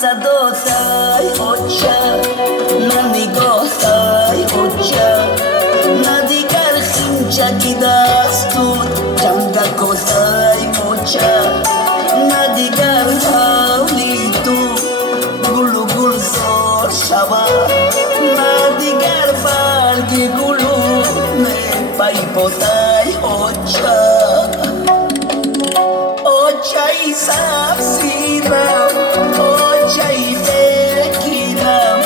صداتای اوچه نه نگاهتای اوچه نه دیگر خینچکی دستود جندکوتای اوچه نه دیگر حالی تو گلو گل زار شود نه دیگر برگ گلو پای پوتای اوچه اوچه سبزیرم اوچه بگیرم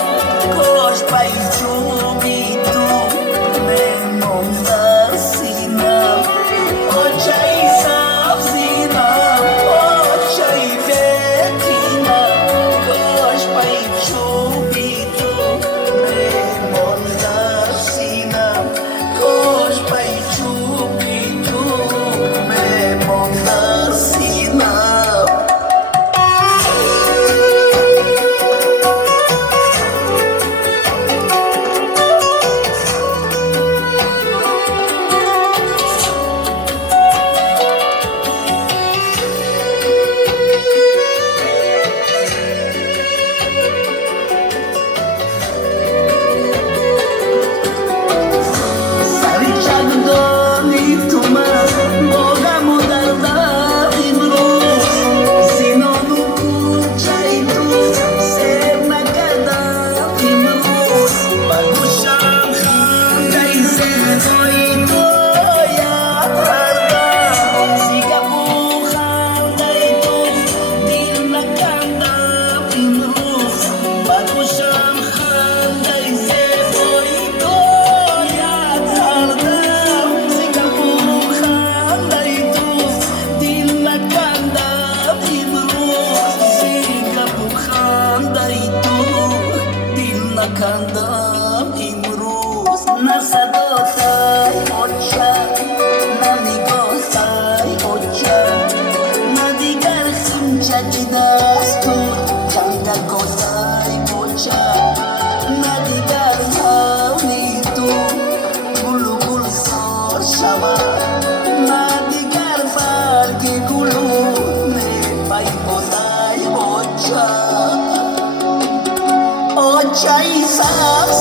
کاش پای چوبی تو نمون در سینم اوچه سبزیرم اوچه بگیرم کاش پای چوبی تو نمون در سینم کاش پای چوبی تو نمون در سینم کندم امروز نه صداتای اوچه نه نگاهتای اوچه نه دیگر خینچکی دستود جندکوتای اوچه نه دیگر حالی تو گلو گل زار شود نه دیگر برگ گلو پای پوتای اوچه اوچه سبز